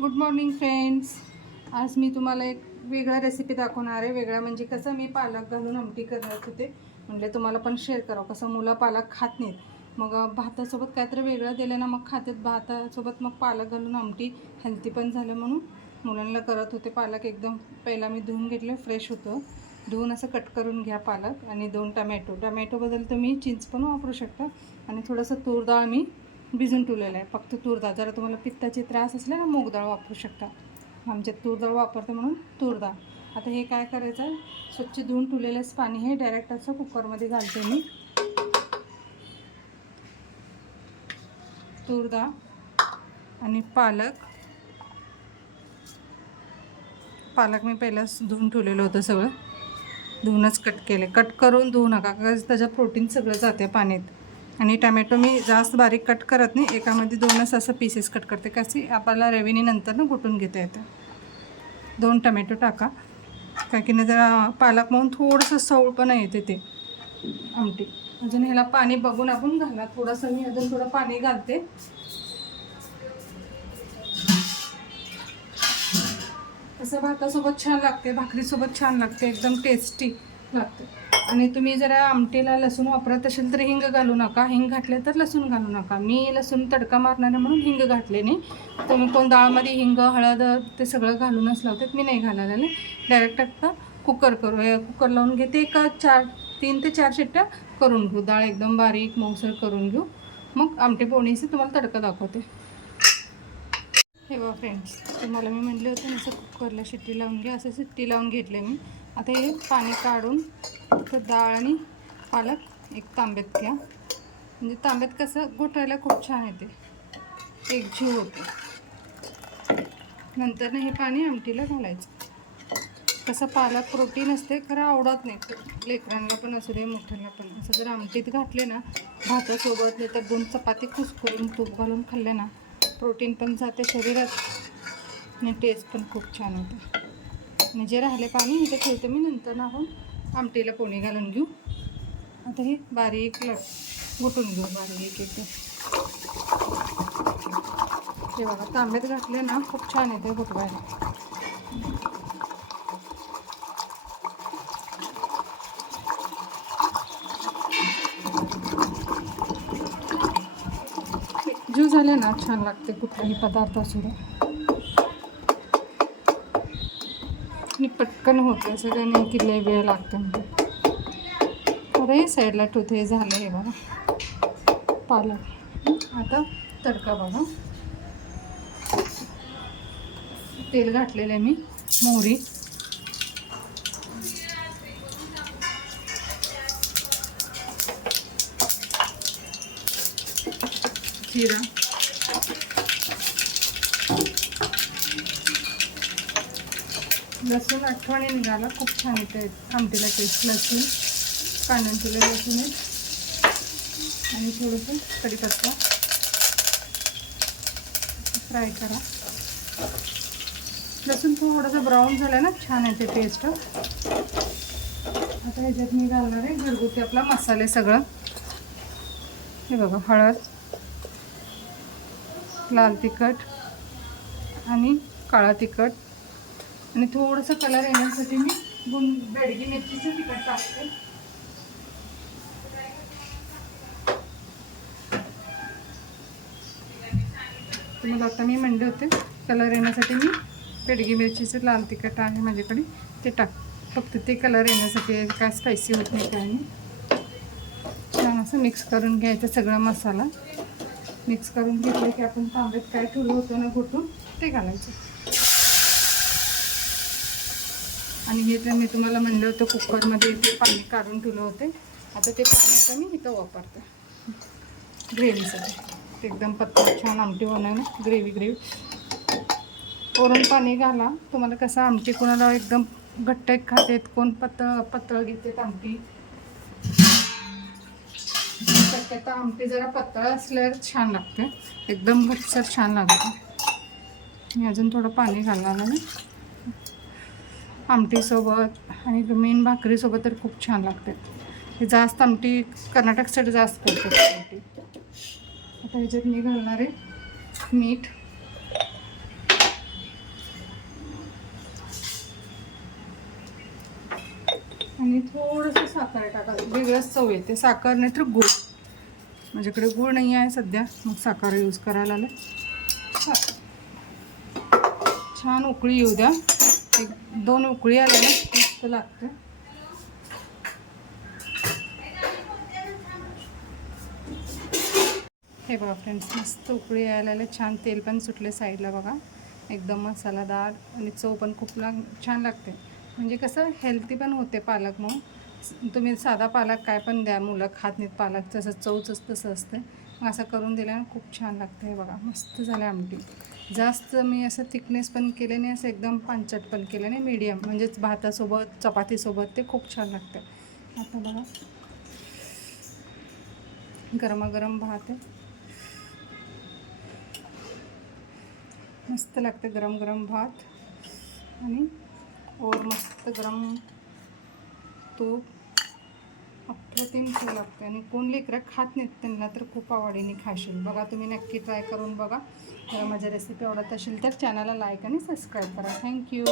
Good morning friends. आज मी तुम्हाला एक वेगळा रेसिपी दाखवणार आहे. वेगळा म्हणजे कसं, मी पालक घालून आमटी करत होते. म्हटले तुम्हाला पण शेअर करावं. कसं मुलं पालक खात नाहीत, मग भातासोबत काहीतरी वेगळं दिलं ना मग खातात. भातासोबत मग पालक घालून आमटी हेल्दी पण झालं म्हणून मुलांना करत होते. पालक एकदम पहिला मी धुवून घेतलं, फ्रेश होतं. धुवून असं कट करून घ्या पालक. आणि 2 टमॅटो बदल तुम्ही चिंच पण वापरू शकता. आणि थोडंसं तूर डाळ मी भिजून ठेवलेलं आहे. फक्त तूर डाळ. जरा तुम्हाला पित्ताचे त्रास असले ना मूग डाळ वापरू शकता. आमच्यात तूर डाळ वापरते म्हणून तूर डाळ. आता हे काय करायचं आहे, स्वच्छ धुवून ठेवलेलंच पाणी हे डायरेक्ट असं कुकरमध्ये घालते मी. तूर डाळ आणि पालक मी पहिलाच धुवून ठेवलेलं होतं. सगळं धुवूनच कट केले. कट करून धुवू नका, कारण त्याच्यात प्रोटीन सगळं जाते पाण्यात. आणि टमॅटो मी जास्त बारीक कट करत नाही, एकामध्ये 2च असं पीसेस कट करते, कशी आपल्याला रेवीनी नंतर ना कुटून घेता येतं. 2 टमॅटो टाका, काय की नाही जरा पालक म्हणून थोडंसं सवळपणा येते ते आमटी. अजून ह्याला पाणी बघून आपण घाला. थोडंसं मी अजून थोडं पाणी घालते. असं भातासोबत छान लागते, भाकरीसोबत छान लागते, एकदम टेस्टी लागते. आणि तुम्ही जरा आमटीला लसूण वापरत असेल तर हिंग घालू नका. हिंग घातले तर लसूण घालू नका. मी लसूण तडका मारणार आहे म्हणून हिंग घातले नाही. तुम्ही कोण डाळमध्ये हिंग, हळद ते सगळं घालूनच लावतात. मी नाही घालायला. डायरेक्ट आता कुकर लावून घेते. 3 ते 4 शिट्ट्या करून घेऊ. डाळ एकदम बारीक मऊसर करून घेऊ. मग आमटी पोळीचे तुम्हाला तडका दाखवते. हे बघा फ्रेंड्स, तुम्हाला मी म्हटले होते ना, असं कुकरला शिट्टी लावून घ्या. असं शिट्टी लावून घेतले मी. आता हे पाणी काढून तर डाळ आणि पालक एक तांब्यात घ्या. म्हणजे तांब्यात कसं घोटायला खूप छान येते, एकजीव होते. नंतर ना हे पाणी आमटीला घालायचं. कसं पालक प्रोटीन असते, खरं आवडत नाही लेकरांना पण असू दे मोठ्यांना पण. असं जर आमटीत घातले ना भातासोबत, नाही तर 2 चपाती कुस्करून तूप घालून खाल्ले ना, प्रोटीन पण जाते शरीरात आणि टेस्ट पण खूप छान होते. आणि जे राहिले पाणी इथे ठेवते मी, नंतर ना आपण आमटीला पोळी घालून घेऊ. आता हे बारीक घुटून घेऊ, बारीक एकदम. हे बघा, तांब्यात घातले ना खूप छान येते घुटवायला. जीव झाले ना छान लागते कुठलाही पदार्थ असू दे. आणि पटकन होते, असं काही नाही की लय वेळ लागतो. अरे साईडला ठेवते. झालं हे बघा पालक. आता तडका बघा. तेल घातलेलं आहे मी. मोहरी, जिरा, लसूण आठवणी निघाला, खूप छान येते आमटीला टेस्ट. लसूण कांडून ठेवलेलं लसूण आहे. आणि थोडंसं कढीपत्ता फ्राय करा. लसूण थोडंसं ब्राऊन झालं ना छान येते टेस्ट. आता ह्याच्यात मी घालणार आहे घरगुती आपला मसाले सगळं. हे बघा, हळद, लाल तिखट आणि काळा तिखट. आणि थोडंसं कलर येण्यासाठी मी बेडगी मिरचीचं तिखट टाकते. तुम्हाला आता मी म्हणले होते कलर येण्यासाठी मी बेडगी मिरचीचं लाल तिखट आहे माझ्याकडे, ते फक्त ते कलर येण्यासाठी. काय स्पायसी होत नाही काय नाही. छान असं मिक्स करून घ्यायचं सगळा मसाला. मिक्स करून घेतलं की आपण तांब्यात काय ठेवलं होतं ना घोटून, ते घालायचं. आणि हे तर मी तुम्हाला म्हणलं होतं कुकरमध्ये ते पाणी काढून ठेवलं होते. आता ते पाणी आता मी इथं वापरते ग्रेव्हीसाठी. एकदम पातळ छान आमटी होणार ना, ग्रेव्ही. वरून पाणी घाला. तुम्हाला कसं आमटी कोणाला एकदम घट्ट खातेत, कोण पातळ घेतात आमटी. शक्यता आमटी जरा पातळ असल्यावर छान लागते, एकदम घट्टसर छान लागते. मी अजून थोडं पाणी घालणार आहे आमटीसोबत. आणि मेन भाकरीसोबत तर खूप छान लागते. हे जास्त आमटी कर्नाटक साईड जास्त करतात आमटी. आता ह्याच्यात मी घालणार आहे मीठ, आणि थोडंसं साखर टाकायचं, वेगळंच चव येते. साखर नाही तर गूळ. माझ्याकडे गूळ नाही आहे सध्या, मग साखर यूज करायला आलं. छान उकळी येऊ द्या. 1-2 उकळी आल्या ना मस्त लागते. हे बघा फ्रेंड्स, मस्त उकळी यायला छान तेल पण सुटले साईडला बघा. एकदम मसालादार आणि चव पण खूप छान लागते. म्हणजे कसं हेल्दी पण होते पालक. मग तुम्ही साधा पालक काय पण द्या, मुलं खात नाहीत पालक, तसं चवच तसं असते. मग असं करून दिल्यानं खूप छान लागतं. हे बघा मस्त झालं आमटी. जास्त मी असं थिकनेस पण केले नाही, असं एकदम पांचट पण केलं नाही, मीडियम. म्हणजेच भातासोबत चपातीसोबत ते खूप छान लागतं. आता बघा गरमागरम भात आहे, मस्त लागते गरम गरम भात. आणि और मस्त गरम तूप, अप्रतिम चव लागते. आणि कोण लेकरं खात नाहीत, त्यांना तर खूप आवडीने खाशील. बघा तुम्ही नक्की ट्राय करून बघा. जर माझ्या रेसिपी आवडत असेल तर चॅनलला लाईक आणि सबस्क्राईब करा. थँक्यू.